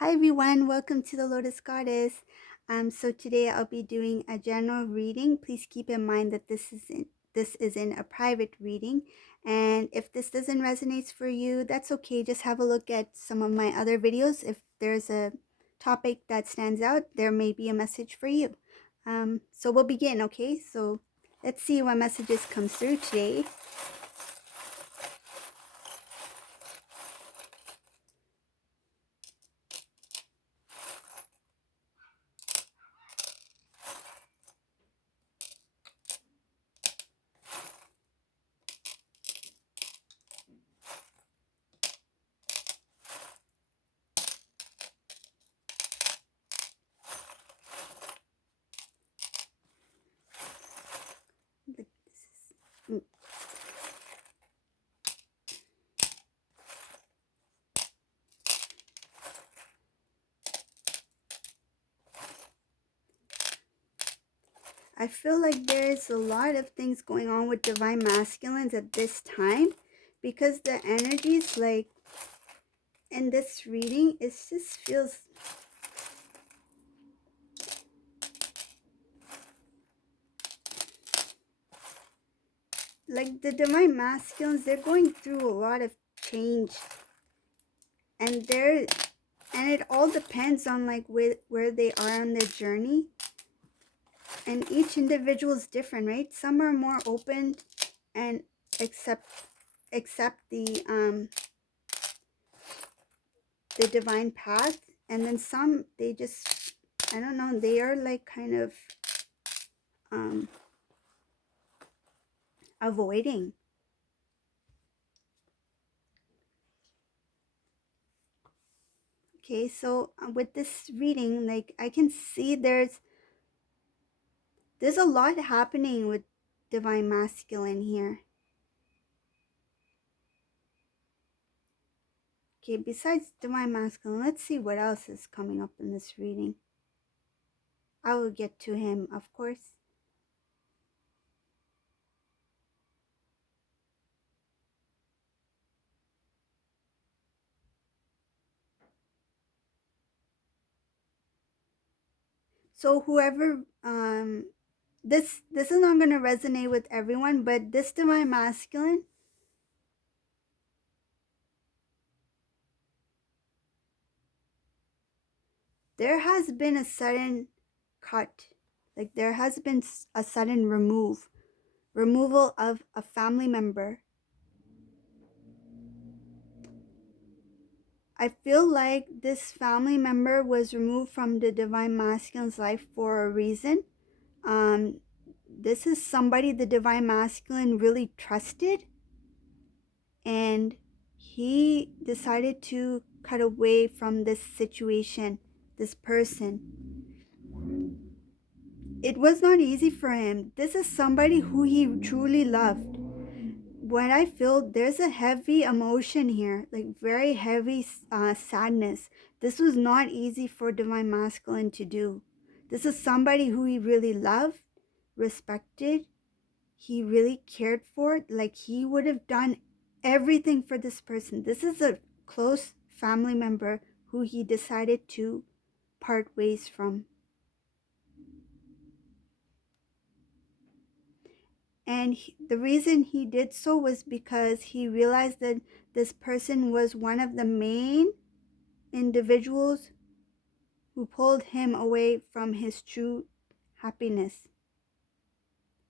Hi everyone, welcome to the Lotus Goddess. So today I'll be doing a general reading. Please keep in mind that this isn't a private reading, and if this doesn't resonate for you, that's okay. Just have a look at some of my other videos. If there's a topic that stands out, there may be a message for you. So we'll begin, okay? So let's see what messages come through today. I feel like there's a lot of things going on with divine masculines at this time because the energies, like in this reading, it just feels like the divine masculines, they're going through a lot of change, and it all depends on like where they are on their journey, and each individual is different, right? Some are more open and accept the divine path, and then some, they just, I don't know, they are like kind of um avoiding. Okay, so with this reading, like I can see there's a lot happening with divine masculine here. Okay, besides divine masculine, let's see what else is coming up in this reading. I will get to him, of course. So whoever this is not going to resonate with everyone, but this divine masculine, there has been a sudden cut, like there has been a sudden removal of a family member. I feel like this family member was removed from the divine masculine's life for a reason. um this is somebody the divine masculine really trusted, and he decided to cut away from this situation, this person. It was not easy for him. This is somebody who he truly loved. What I feel, there's a heavy emotion here, like very heavy sadness. This was not easy for divine masculine to do. This is somebody who he really loved, respected, he really cared for. Like he would have done everything for this person. This is a close family member who he decided to part ways from. And the reason he did so was because he realized that this person was one of the main individuals who pulled him away from his true happiness,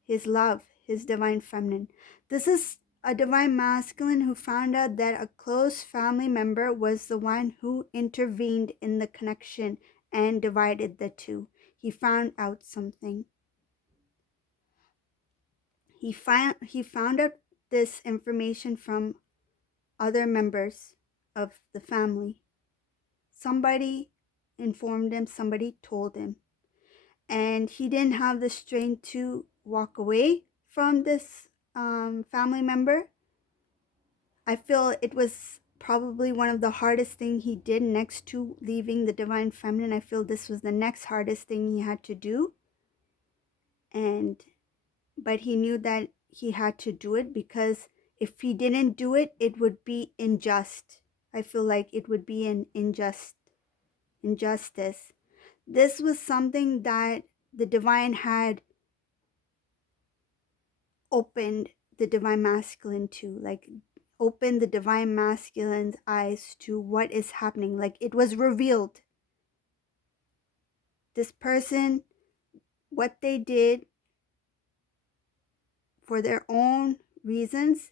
his love, his divine feminine. This is a divine masculine who found out that a close family member was the one who intervened in the connection and divided the two. He found out something. He found out this information from other members of the family. Somebody informed him, somebody told him, and he didn't have the strength to walk away from this family member. I feel it was probably one of the hardest thing he did next to leaving the divine feminine. I feel this was the next hardest thing he had to do, and but he knew that he had to do it because if he didn't do it, it would be unjust. I feel like it would be an unjust. injustice. This was something that the divine had opened the divine masculine to, like opened the divine masculine's eyes to what is happening. Like it was revealed. This person, what they did for their own reasons,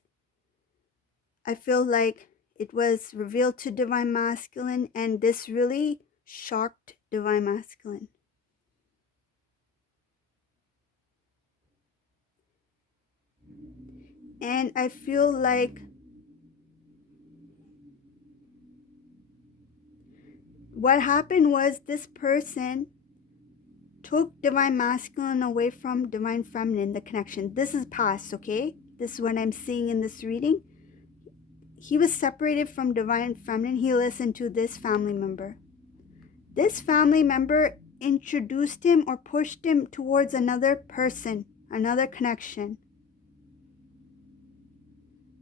I feel like it was revealed to divine masculine, and this really shocked divine masculine. And I feel like what happened was this person took divine masculine away from divine feminine, the connection. This is past, okay? This is what I'm seeing in this reading. He was separated from divine feminine. He listened to this family member. This family member introduced him or pushed him towards another person, another connection.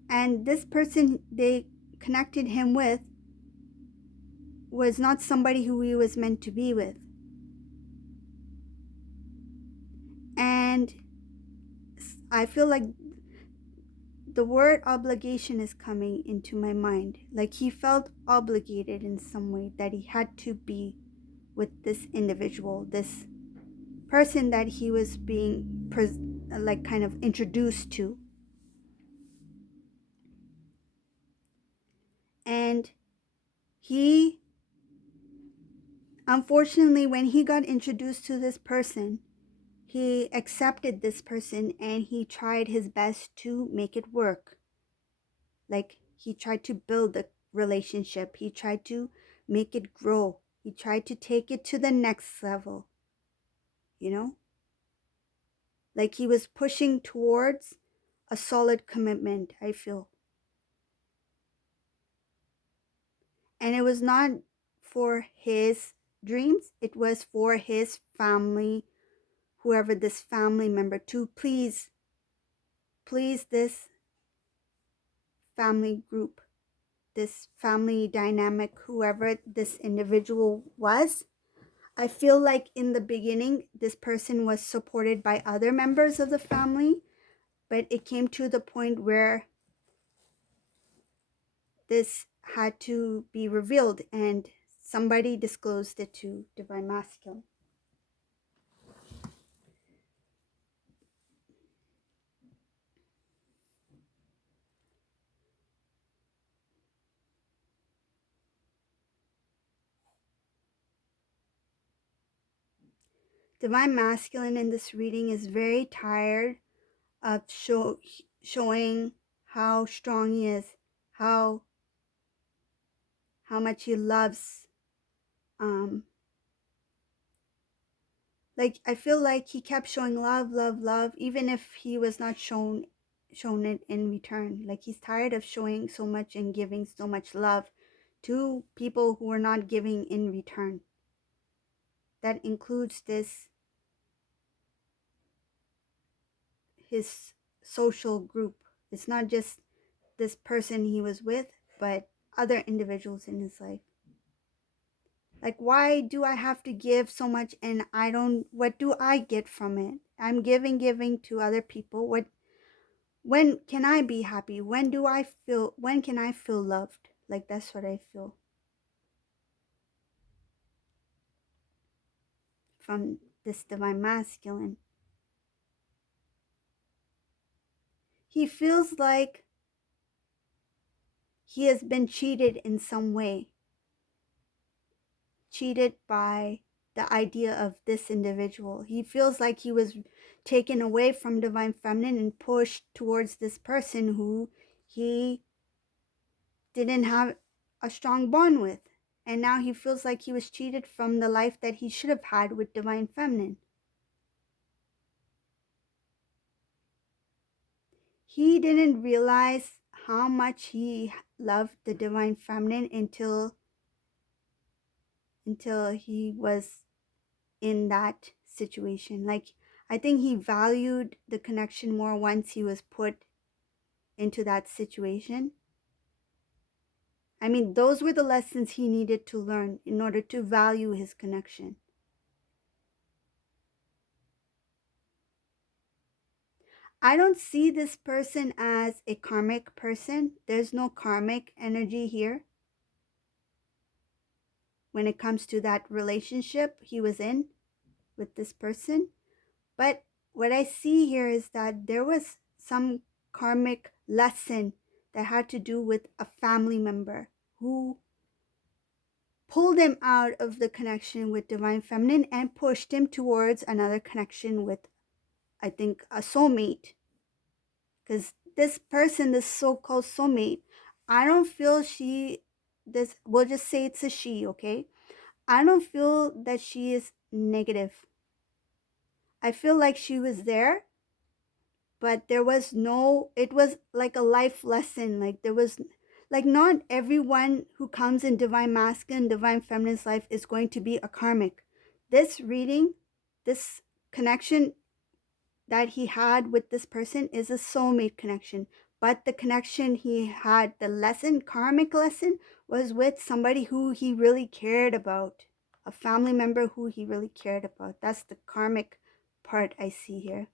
And this person they connected him with was not somebody who he was meant to be with. And I feel like the word obligation is coming into my mind. Like he felt obligated in some way that he had to be with this individual, this person that he was being like kind of introduced to. And he, unfortunately, when he got introduced to this person, he accepted this person and he tried his best to make it work. Like he tried to build the relationship. He tried to make it grow. He tried to take it to the next level. You know? Like he was pushing towards a solid commitment, I feel. And it was not for his dreams, it was for his family, whoever this family member, to please this family group, this family dynamic, whoever this individual was. I feel like in the beginning, this person was supported by other members of the family, but it came to the point where this had to be revealed and somebody disclosed it to divine masculine. Divine masculine in this reading is very tired of showing how strong he is, how much he loves. Like I feel like he kept showing love, love, love, even if he was not shown it in return. Like he's tired of showing so much and giving so much love to people who are not giving in return. That includes his social group. It's not just this person he was with, but other individuals in his life. Like, why do I have to give so much and what do I get from it? I'm giving to other people. When can I be happy? When can I feel loved? Like, that's what I feel from this divine masculine. He feels like he has been cheated in some way. Cheated by the idea of this individual. He feels like he was taken away from divine feminine and pushed towards this person who he didn't have a strong bond with. And now he feels like he was cheated from the life that he should have had with divine feminine. He didn't realize how much he loved the divine feminine until he was in that situation. Like, I think he valued the connection more once he was put into that situation. I mean, those were the lessons he needed to learn in order to value his connection. I don't see this person as a karmic person. There's no karmic energy here when it comes to that relationship he was in with this person. But what I see here is that there was some karmic lesson that had to do with a family member who pulled him out of the connection with divine feminine and pushed him towards another connection with, I think, a soulmate. Because this person, this so-called soulmate, I don't feel this, we'll just say it's a she, okay? I don't feel that she is negative. I feel like she was there, but there was no, it was like a life lesson. Like there was, like not everyone who comes in divine masculine, divine feminine's life is going to be a karmic. This reading, this connection that he had with this person is a soulmate connection. But the connection he had, the lesson, karmic lesson, was with somebody who he really cared about, a family member who he really cared about. That's the karmic part I see here.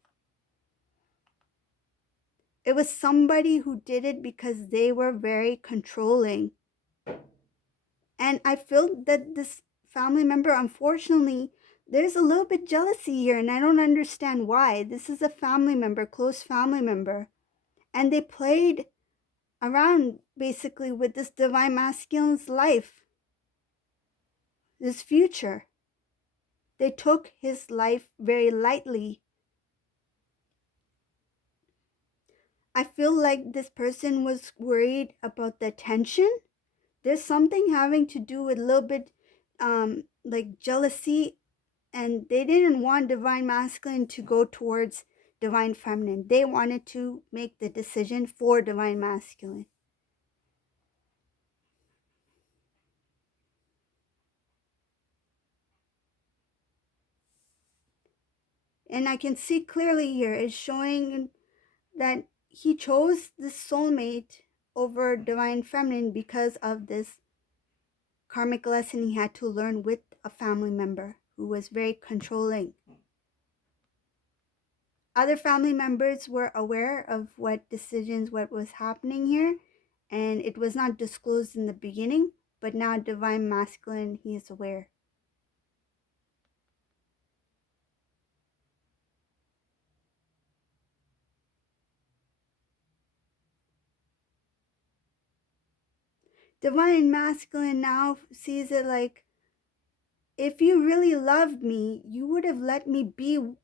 It was somebody who did it because they were very controlling. And I feel that this family member, unfortunately, there's a little bit jealousy here, and I don't understand why. This is a family member, close family member. And they played around basically with this divine masculine's life, this future. They took his life very lightly. I feel like this person was worried about the attention. There's something having to do with a little bit like jealousy, and they didn't want divine masculine to go towards divine feminine. They wanted to make the decision for divine masculine. And I can see clearly here it's showing that he chose this soulmate over divine feminine because of this karmic lesson he had to learn with a family member who was very controlling. Other family members were aware of what decisions, what was happening here, and it was not disclosed in the beginning, but now divine masculine, he is aware. Divine masculine now sees it like, if you really loved me, you would have let me be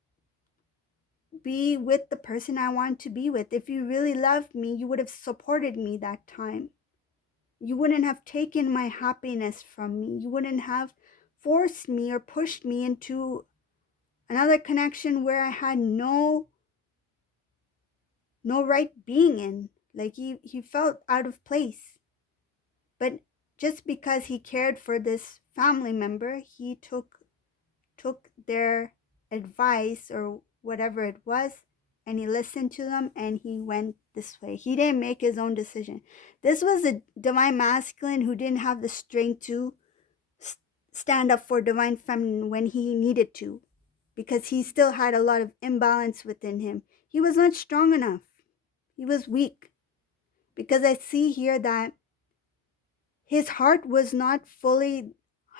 with the person I want to be with. If you really loved me, you would have supported me that time. You wouldn't have taken my happiness from me. You wouldn't have forced me or pushed me into another connection where I had no right being in. Like he felt out of place. But just because he cared for this family member, he took their advice or whatever it was, and he listened to them and he went this way. He didn't make his own decision. This was a divine masculine who didn't have the strength to stand up for divine feminine when he needed to, because he still had a lot of imbalance within him. He was not strong enough. He was weak. Because I see here that his heart was not fully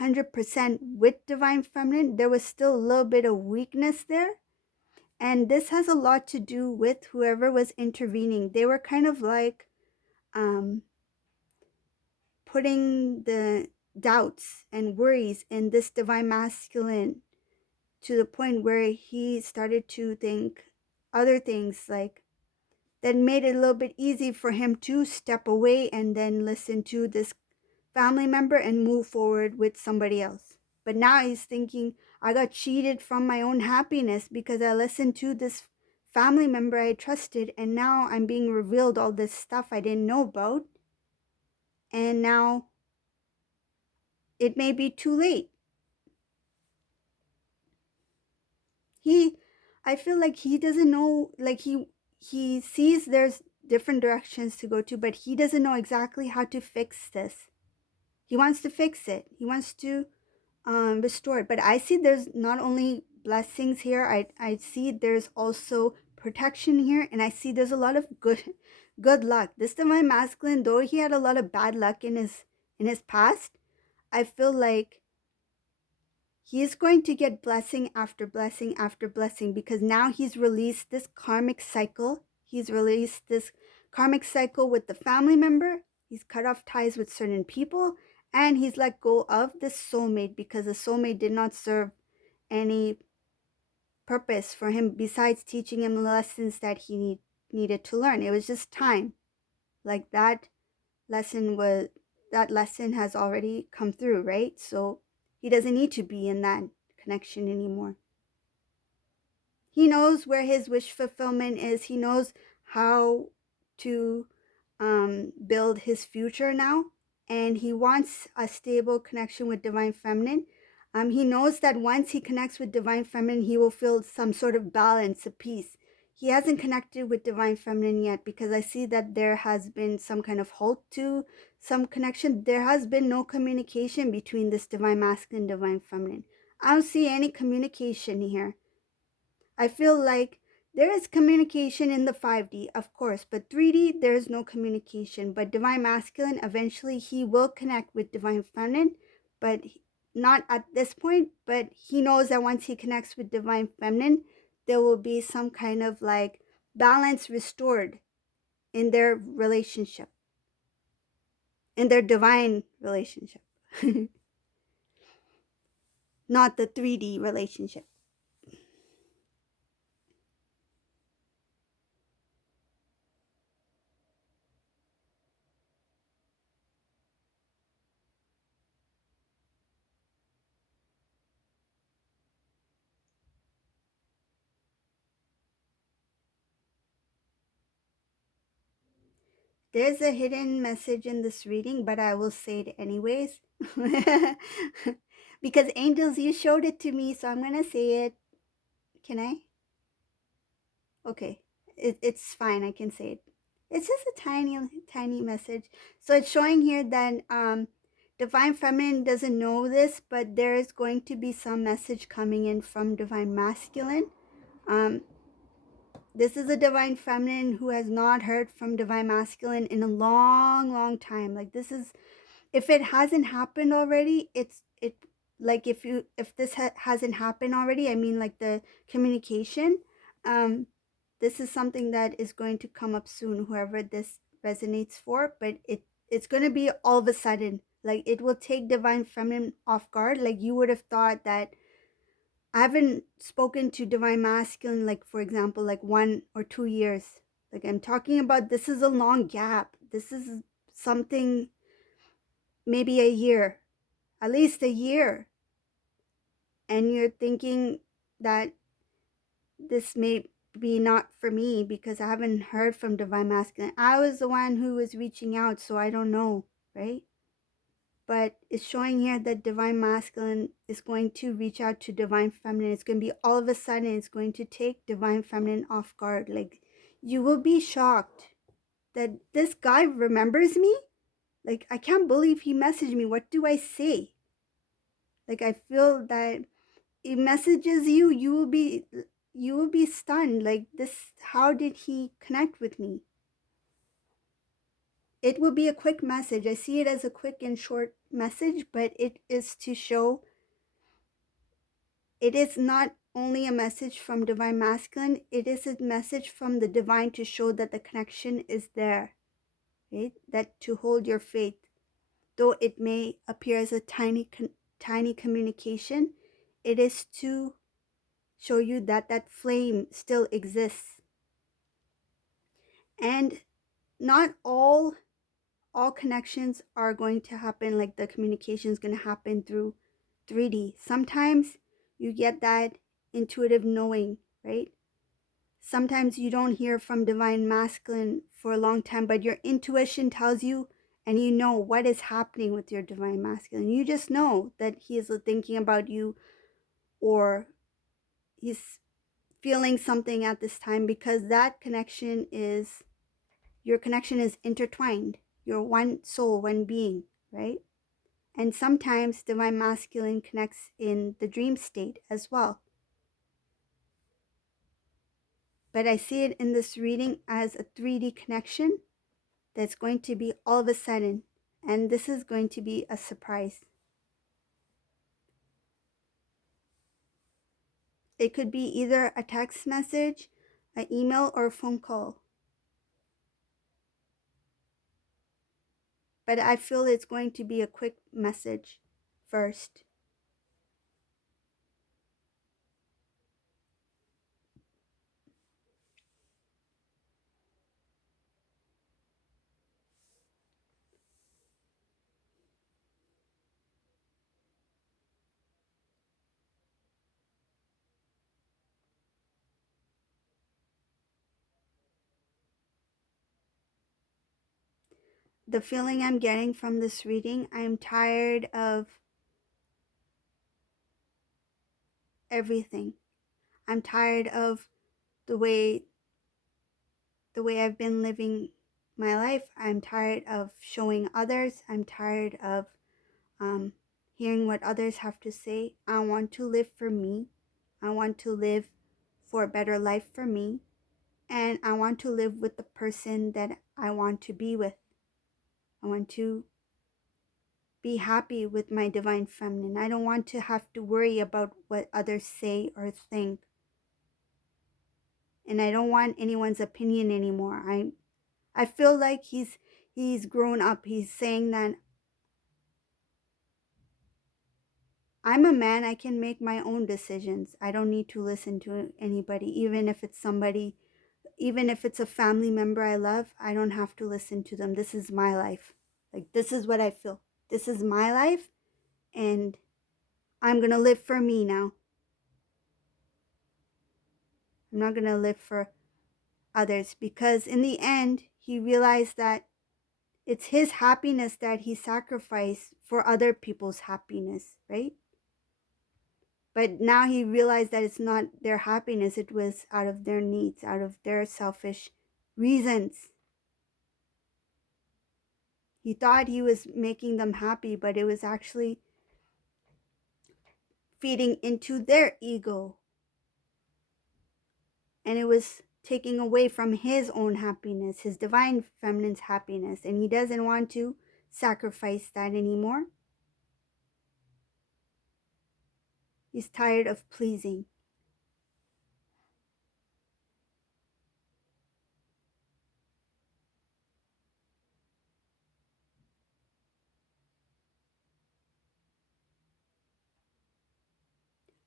100% with divine feminine. There was still a little bit of weakness there. And this has a lot to do with whoever was intervening. They were kind of like putting the doubts and worries in this divine masculine to the point where he started to think other things, like that made it a little bit easy for him to step away and then listen to this family member and move forward with somebody else. But now he's thinking, I got cheated from my own happiness because I listened to this family member I trusted, and now I'm being revealed all this stuff I didn't know about. And now it may be too late. I feel like he doesn't know, like he sees there's different directions to go to, but he doesn't know exactly how to fix this. He wants to fix it. He wants to restore it. But I see there's not only blessings here, I see there's also protection here, and I see there's a lot of good luck. This divine masculine, though he had a lot of bad luck in his past, I feel like he is going to get blessing after blessing after blessing, because now he's released this karmic cycle. He's released this karmic cycle with the family member. He's cut off ties with certain people, and he's let go of this soulmate because the soulmate did not serve any purpose for him besides teaching him lessons that he needed to learn. It was just time. Like lesson was that lesson has already come through, right? So he doesn't need to be in that connection anymore. He knows where his wish fulfillment is. He knows how to build his future now, and he wants a stable connection with divine feminine. He knows that once he connects with divine feminine, he will feel some sort of balance, a peace. He hasn't connected with divine feminine yet, because I see that there has been some kind of halt to some connection. There has been no communication between this divine masculine and divine feminine. I don't see any communication here. I feel like there is communication in the 5D, of course, but 3D, there is no communication. But divine masculine, eventually he will connect with divine feminine, but not at this point. But he knows that once he connects with divine feminine, there will be some kind of like balance restored in their relationship, in their divine relationship, not the 3D relationship. There's a hidden message in this reading, but I will say it anyways. Because angels, you showed it to me, so I'm going to say it. Can I? Okay. It's fine. I can say it. It's just a tiny, tiny message. So it's showing here that Divine Feminine doesn't know this, but there is going to be some message coming in from Divine Masculine. Um, This is a Divine Feminine who has not heard from Divine Masculine in a long, long time. Like this is, if it hasn't happened already, it like if this hasn't happened already, I mean like the communication, um, this is something that is going to come up soon. Whoever this resonates for, but it's going to be all of a sudden. Like it will take Divine Feminine off guard. Like you would have thought that I haven't spoken to Divine Masculine, like, for example, like 1 or 2 years. Like, I'm talking about this is a long gap. This is something, maybe a year, at least a year. And you're thinking that this may be not for me because I haven't heard from Divine Masculine. I was the one who was reaching out, so I don't know, right? But it's showing here that Divine Masculine is going to reach out to Divine Feminine. It's going to be all of a sudden, it's going to take Divine Feminine off guard. Like, you will be shocked that this guy remembers me. Like, I can't believe he messaged me. What do I say? Like, I feel that he messages you, you will be stunned. Like, this, how did he connect with me? It will be a quick message. I see it as a quick and short message, but it is to show it is not only a message from Divine Masculine, it is a message from the Divine to show that the connection is there, right? That to hold your faith. Though it may appear as a tiny communication, it is to show you that that flame still exists. And not all connections are going to happen, like the communication is going to happen through 3D. Sometimes you get that intuitive knowing, right? Sometimes you don't hear from Divine Masculine for a long time, but your intuition tells you and you know what is happening with your Divine Masculine. You just know that he is thinking about you or he's feeling something at this time, because that connection is, your connection is intertwined. You're one soul, one being, right? And sometimes divine masculine connects in the dream state as well. But I see it in this reading as a 3D connection that's going to be all of a sudden. And this is going to be a surprise. It could be either a text message, an email, or a phone call. But I feel it's going to be a quick message first. The feeling I'm getting from this reading, I'm tired of everything. I'm tired of the way I've been living my life. I'm tired of showing others. I'm tired of hearing what others have to say. I want to live for me. I want to live for a better life for me. And I want to live with the person that I want to be with. I want to be happy with my divine feminine. I don't want to have to worry about what others say or think. And I don't want anyone's opinion anymore. I feel like he's grown up. He's saying that I'm a man, I can make my own decisions. I don't need to listen to anybody, even if it's a family member I love. I don't have to listen to them. This is my life. Like, this is what I feel. This is my life, and I'm going to live for me now. I'm not going to live for others, because in the end, he realized that it's his happiness that he sacrificed for other people's happiness, right? But now he realized that it's not their happiness, it was out of their needs, out of their selfish reasons. He thought he was making them happy, but it was actually feeding into their ego. And it was taking away from his own happiness, his divine feminine's happiness. And he doesn't want to sacrifice that anymore. He's tired of pleasing.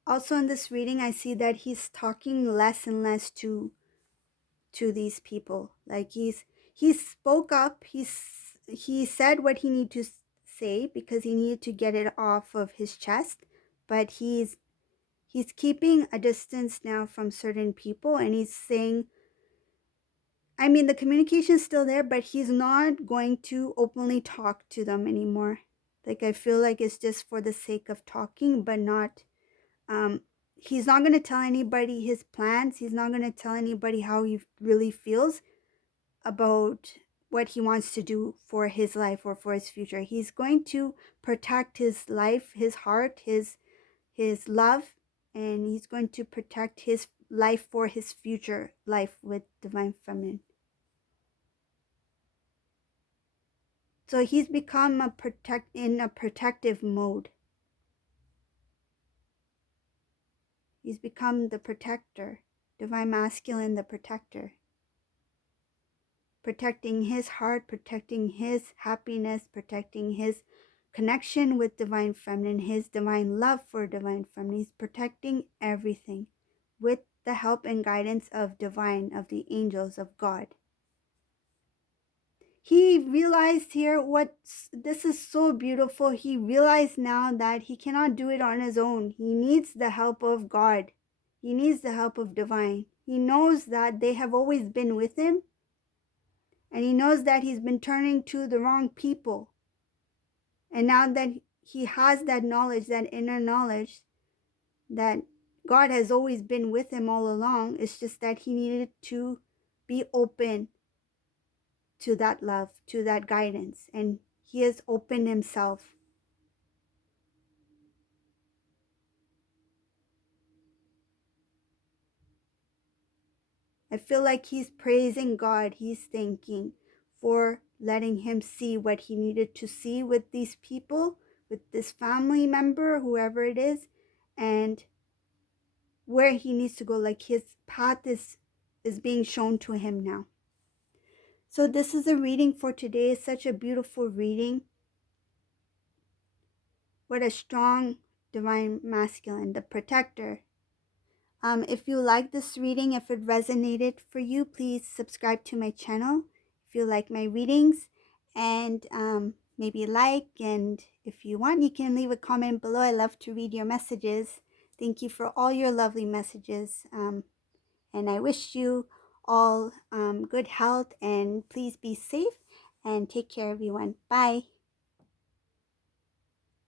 Also in this reading, I see that he's talking less and less to these people. Like he spoke up. He said what he needed to say because he needed to get it off of his chest. But he's keeping a distance now from certain people, and he's saying, I mean, the communication is still there, but he's not going to openly talk to them anymore. Like, I feel like it's just for the sake of talking, but not, he's not going to tell anybody his plans. He's not going to tell anybody how he really feels about what he wants to do for his life or for his future. He's going to protect his life, his heart, his love, and he's going to protect his life for his future life with divine feminine. So he's become in a protective mode. He's become the protector, divine masculine, the protector. Protecting his heart, protecting his happiness, protecting his connection with divine feminine, his divine love for divine feminine. He's protecting everything with the help and guidance of divine, of the angels, of God. He realized here this is so beautiful. He realized now that he cannot do it on his own. He needs the help of God. He needs the help of divine. He knows that they have always been with him, and he knows that he's been turning to the wrong people. And now that he has that knowledge, that inner knowledge, that God has always been with him all along, it's just that he needed to be open to that love, to that guidance. And he has opened himself. I feel like he's praising God. He's thanking for letting him see what he needed to see with these people, with this family member, whoever it is, and where he needs to go. Like his path is being shown to him now. So this is a reading for today. It's such a beautiful reading. What a strong divine masculine, the protector. If you like this reading, if it resonated for you, please subscribe to my channel if you like my readings, and maybe like, and if you want, you can leave a comment below. I love to read your messages. Thank you for all your lovely messages, and I wish you all good health, and please be safe and take care, everyone. Bye.